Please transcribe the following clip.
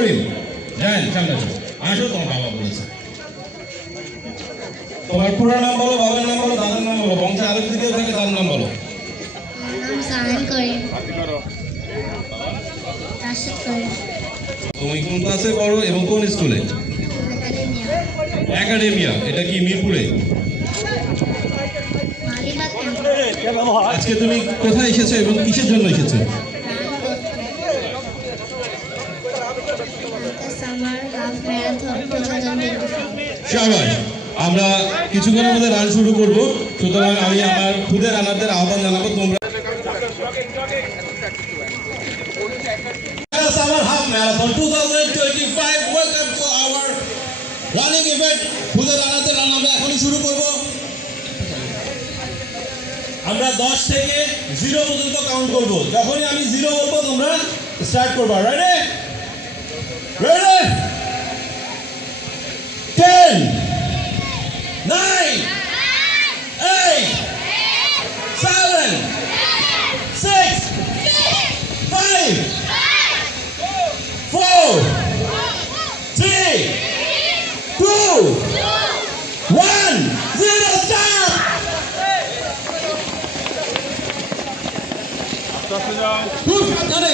করিম জান সামনে আসো তোমার বাবা বলেছে তোমার পুরো নাম বলো বাবার নাম বলো দাদার নাম বলো বংশে আরো যদি কেউ থাকে তার নাম বলো তুমি কোন ক্লাসে পড়ো এবং কোন স্কুলে একাডেমিয়া এটা কি মিরপুরে আজকে তুমি কোথায় এসেছো এবং কিসের জন্য এসেছো শাবাশ আমরা কিছুক্ষণের মধ্যে রান শুরু করব সুতরাং আমি আমার খুদের রানারদের আহ্বান জানাবো তোমরা Summer Half Marathon 2025 welcome to our running event খুদের রানারদের রান আমরা এখনই শুরু করব আমরা 10 থেকে 0 পর্যন্ত কাউন্ট করব যখনই আমি 0 বলবো তোমরা স্টার্ট করবে রেডি রেডি 10 9 8 7 6 5 4 3 2 1 0 start খুব সাবধানে